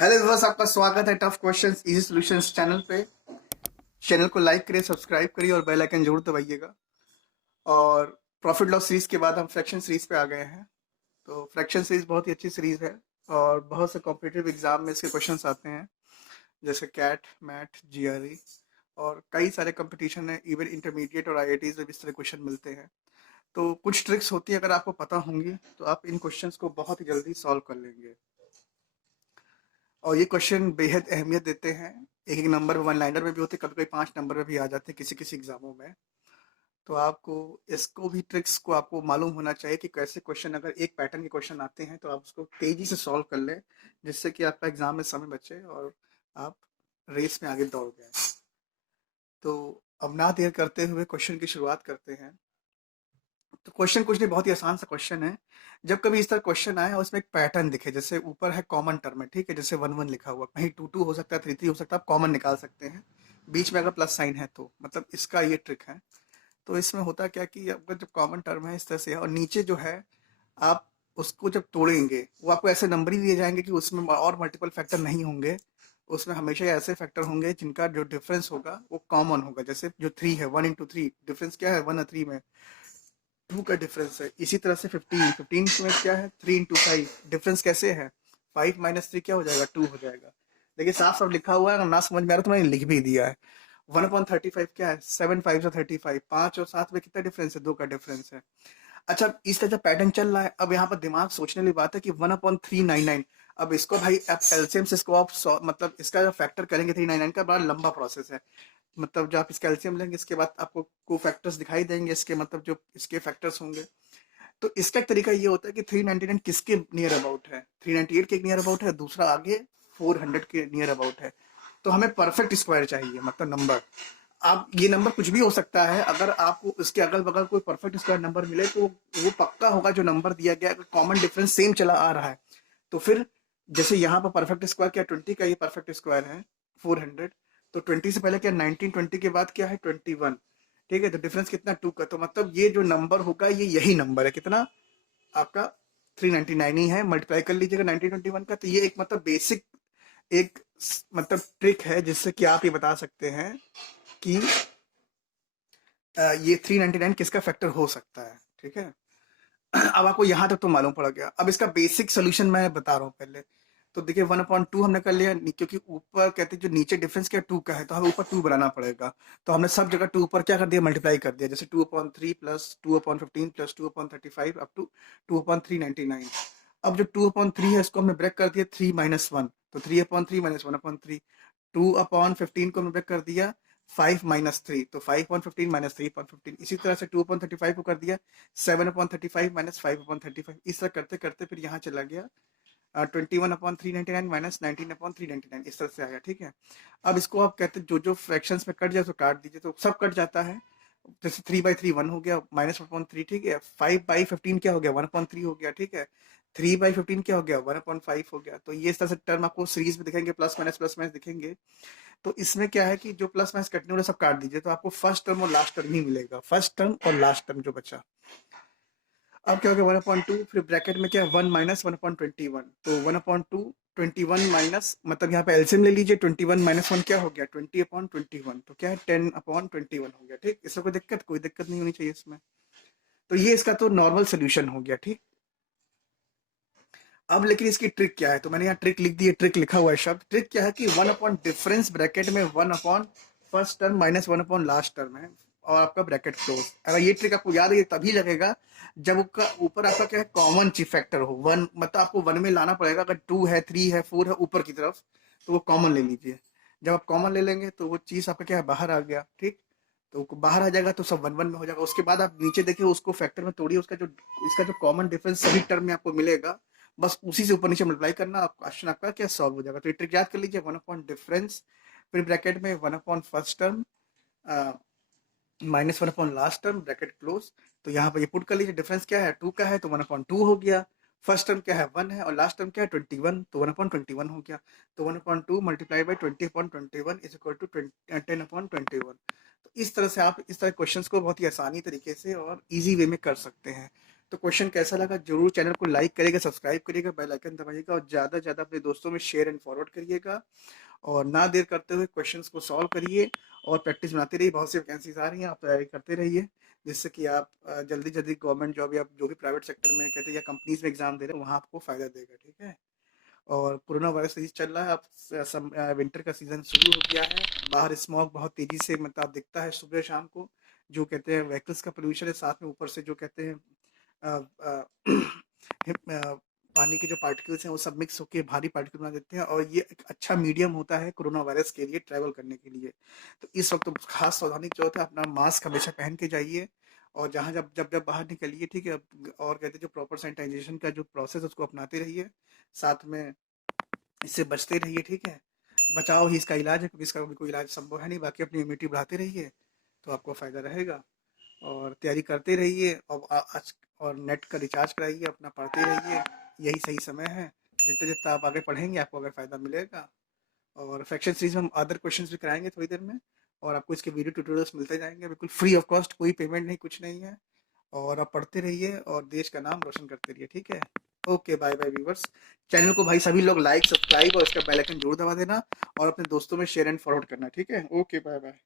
Hello viewers, आपका स्वागत है tough questions easy solutions channel पे। चैनल को लाइक करिए, सब्सक्राइब करिए और बेल आइकन जरूर दबाइएगा। और प्रॉफिट लॉस सीरीज के बाद हम फ्रैक्शन सीरीज पे आ गए हैं। तो फ्रैक्शन सीरीज बहुत ही अच्छी सीरीज है और बहुत से कॉम्पिटिटिव एग्जाम में इसके क्वेश्चंस आते हैं, जैसे कैट, मैट, जीआरई और कई सारे कंपटीशन है। इवन इंटरमीडिएट और आईआईटीज में भी इस तरह क्वेश्चन मिलते हैं। तो कुछ ट्रिक्स होती है, अगर आपको पता होंगी तो आप इन क्वेश्चंस को बहुत ही जल्दी सॉल्व कर लेंगे। और ये क्वेश्चन बेहद अहमियत देते हैं। एक एक नंबर वन लाइनर में भी होते हैं, कभी कभी 5 नंबर में भी आ जाते हैं किसी किसी एग्जामों में। तो आपको इसको भी ट्रिक्स को आपको मालूम होना चाहिए कि कैसे क्वेश्चन, अगर एक पैटर्न के क्वेश्चन आते हैं तो आप उसको तेजी से सॉल्व कर लें, जिससे कि आपका एग्जाम में समय बचे और आप रेस में आगे दौड़ गए। तो अब ना देर करते हुए क्वेश्चन की शुरुआत करते हैं। तो क्वेश्चन कुछ नहीं, बहुत ही आसान सा क्वेश्चन है। जब कभी इस तरह क्वेश्चन आए और उसमें एक पैटर्न दिखे, जैसे ऊपर है कॉमन टर्म है, ठीक है, जैसे 1 1 लिखा हुआ, कहीं 2 2 हो सकता है, 3 3 हो सकता है, आप कॉमन निकाल सकते हैं। बीच में अगर प्लस साइन है तो मतलब इसका ये ट्रिक है। तो इसमें होता क्या कि अगर जब कॉमन टर्म है इस तरह से है और नीचे जो है, आप उसको जब तोड़ेंगे वो आपको ऐसे नंबर ही दिए जाएंगे कि उसमें और मल्टीपल फैक्टर नहीं होंगे। उसमें हमेशा ऐसे फैक्टर होंगे जिनका जो डिफरेंस होगा वो कॉमन होगा। जैसे जो 3 है, 1 into 3 डिफरेंस क्या है, 1 और 3 में 2 का डिफरेंस है। इसी तरह से 15 में क्या है, 3 into 5 डिफरेंस कैसे है, 5 - 3 क्या हो जाएगा, 2 हो जाएगा। देखिए साफ साफ लिखा हुआ है, अगर ना समझ में आ रहा तो मैंने लिख भी दिया है। 1/35 क्या है, 7 5 35, 5 और 7 में कितना डिफरेंस है, 2 का डिफरेंस है। अच्छा, इस तरह का पैटर्न चल रहा है। अब यहाँ पर दिमाग सोचने वाली बात है कि 1/399, अब इसको भाई आप एलसीएम से इसको आप मतलब इसका जो फैक्टर करेंगे 399 का, बड़ा लंबा प्रोसेस है। मतलब जो आप इसका एलसीएम लेंगे, इसके बाद आपको को फैक्टर्स दिखाई देंगे, इसके मतलब जो इसके फैक्टर्स होंगे। तो इसका एक तरीका ये होता है कि 399 किसके नियर अबाउट है, 398 के नियर अबाउट है, दूसरा आगे 400 के नियर अबाउट है। तो हमें परफेक्ट स्क्वायर चाहिए, मतलब नंबर। आप ये नंबर कुछ भी हो सकता है, अगर आपको इसके अगल बगल कोई परफेक्ट स्क्वायर नंबर मिले तो वो पक्का होगा जो नंबर दिया गया। अगर कॉमन डिफरेंस सेम चला आ रहा है तो फिर, जैसे यहाँ पर परफेक्ट स्क्वायर क्या 20 का, ये परफेक्ट स्क्वायर है 400। तो 20 से पहले क्या 19, 20 के बाद क्या है 21, ठीक है। तो डिफरेंस कितना, 2 का। तो मतलब ये जो नंबर होगा ये यही नंबर है, कितना आपका 399 ही है। मल्टीप्लाई कर लीजिएगा 1921 का। तो ये एक मतलब बेसिक एक मतलब ट्रिक है जिससे कि आप ये बता सकते हैं कि ये 399 किसका फैक्टर हो सकता है, ठीक है। अब आपको यहाँ तक तो मालूम पड़ गया। अब इसका बेसिक सोल्यूशन मैं बता रहा हूँ पहले। तो देखिए 1/2 हमने कर लिया, क्योंकि ऊपर कहते हैं जो नीचे डिफरेंस क्या 2 का है, तो हमें ऊपर 2 बनाना पड़ेगा। तो हमने सब जगह 2 ऊपर क्या कर दिया, मल्टीप्लाई कर दिया। जैसे 2/3 प्लस 2/15 प्लस 2/35 अप टू 2/399। अब जो 2/3 है इसको हमने ब्रेक कर दिया 3 - 1, तो 3/3 - 1/3। 2/15 को हमने ब्रेक कर दिया 5 - 3, तो 5/15 - 3/15। इसी तरह से 2/35 को कर दिया 7/35 - 5/35। इस तरह करते करते फिर यहाँ चला गया 21/399 माइनस 19/399, इस तरह से आया, ठीक है। अब इसको आप कहते जो जो फ्रैक्शंस में कट जाए तो काट दीजिए, तो सब कट जाता है। जैसे 3/3 1 हो गया, -1/3, ठीक है। 5/15 क्या हो गया, 1/3 हो गया, ठीक है। 3/15 क्या हो गया, 1/5 हो गया। तो ये इस तरह से टर्म आपको सीरीज में दिखेंगे, प्लस माइनस दिखेंगे। तो इसमें क्या है कि जो प्लस माइनस कटने वाले सब काट दीजिए, तो आपको फर्स्ट टर्म और लास्ट टर्म ही मिलेगा, फर्स्ट टर्म और लास्ट टर्म जो बचा। अब क्या हो गया 1/2, फिर ब्रैकेट में क्या है 1 - 1/21, तो 1/2 21 माइनस, मतलब यहाँ पे एलसीएम ले लीजिए, 21 - 1 क्या हो गया 20/21, तो क्या है 10/21 हो गया, ठीक। इसमें कोई दिक्कत नहीं होनी चाहिए इसमें। तो ये इसका तो नॉर्मल सोल्यूशन हो गया, ठीक। अब लेकिन इसकी ट्रिक क्या है, तो मैंने यहाँ ट्रिक लिख दी है, ट्रिक लिखा हुआ है शब्द। ट्रिक क्या है कि 1/डिफरेंस ब्रैकेट में 1/फर्स्ट टर्म माइनस 1/लास्ट टर्म है, और आपका ब्रैकेट क्लोज। अगर ये ट्रिक आपको याद है, ये तभी लगेगा जब उसका ऊपर आपका क्या है कॉमन ची फैक्टर हो 1, मतलब आपको 1 में लाना पड़ेगा। अगर 2 है, 3 है, 4 है ऊपर की तरफ, तो वो कॉमन ले लीजिए। जब आप कॉमन ले लेंगे तो वो चीज आपका क्या है बाहर आ गया, ठीक। तो बाहर आ जाएगा तो सब 1 1 में हो जाएगा। उसके बाद आप नीचे देखिए, उसको फैक्टर में तोड़िए, उसका जो इसका जो कॉमन डिफरेंस सभी टर्म में आपको मिलेगा, बस उसी से ऊपर नीचे मल्टीप्लाई करना, क्वेश्चन आपका क्या सॉल्व हो जाएगा। तो ये ट्रिक याद कर लीजिए, 1/डिफरेंस, फिर ब्रैकेट में 1/फर्स्ट टर्म -1/लास्ट टर्म, ब्रैकेट क्लोज। तो यहाँ पर ये पुट कर लीजिए, डिफरेंस क्या है 2 का है तो 1/2 हो गया। फर्स्ट टर्म क्या है 1 है और लास्ट टर्म क्या है 21, तो 1/21 हो गया। तो 1/2 multiply by 20/21 is equal to 10/21। तो इस तरह से आप इस तरह क्वेश्चंस को बहुत ही आसानी तरीके से और इजी वे में कर सकते हैं। तो क्वेश्चन कैसा लगा जरूर चैनल को लाइक करिएगा, सब्सक्राइब करिएगा, बेल आइकन दबाइएगा और ज़्यादा से ज़्यादा अपने दोस्तों में शेयर एंड फॉरवर्ड करिएगा। और ना देर करते हुए क्वेश्चंस को सॉल्व करिए और प्रैक्टिस बनाते रहिए। बहुत सी वैकेंसीज आ रही हैं, आप तैयारी करते रहिए, जिससे कि आप जल्दी जल्दी गवर्नमेंट जॉब या जो भी प्राइवेट सेक्टर में कहते हैं या कंपनीज में एग्जाम दे रहे हैं वहाँ आपको फ़ायदा देगा, ठीक है। और कोरोना वायरस सीरीज चल रहा है, अब विंटर का सीजन शुरू हो गया है। बाहर स्मॉग बहुत तेजी से मतलब दिखता है सुबह शाम को, जो कहते हैं व्हीकल्स का पोल्यूशन है, साथ में ऊपर से जो कहते हैं अ, अ, पानी के जो पार्टिकल्स हैं वो सब मिक्स होकर भारी पार्टिकल बना देते हैं, और ये एक अच्छा मीडियम होता है कोरोना वायरस के लिए ट्रैवल करने के लिए। तो इस वक्त तो खास सावधानी की जरूरत है, अपना मास्क हमेशा पहन के जाइए और जहाँ जब जब जब बाहर निकलिए, ठीक है। और कहते हैं जो प्रॉपर सैनिटाइजेशन का जो प्रोसेस उसको अपनाते रहिए, साथ में इससे बचते रहिए, ठीक है। बचाव ही इसका इलाज है, क्योंकि इसका कोई इलाज संभव है नहीं। बाकी अपनी इम्यूनिटी बढ़ाते रहिए तो आपको फ़ायदा रहेगा, और तैयारी करते रहिए। और आज और नेट का रिचार्ज कराइए, अपना पढ़ते रहिए, यही सही समय है। जितना जितना आप आगे पढ़ेंगे आपको आगे फ़ायदा मिलेगा। और फ्रैक्शन सीरीज में हम अदर क्वेश्चंस भी कराएंगे थोड़ी देर में, और आपको इसके वीडियो ट्यूटोरियल्स मिलते जाएंगे बिल्कुल फ्री ऑफ कॉस्ट, कोई पेमेंट नहीं, कुछ नहीं है। और आप पढ़ते रहिए और देश का नाम रोशन करते रहिए, ठीक है। Okay, bye bye viewers. Channel को भाई सभी लोग लाइक, सब्सक्राइब और इसका बेल आइकन जरूर दबा देना, और अपने दोस्तों में शेयर एंड फॉरवर्ड करना, ठीक है। Okay, bye bye.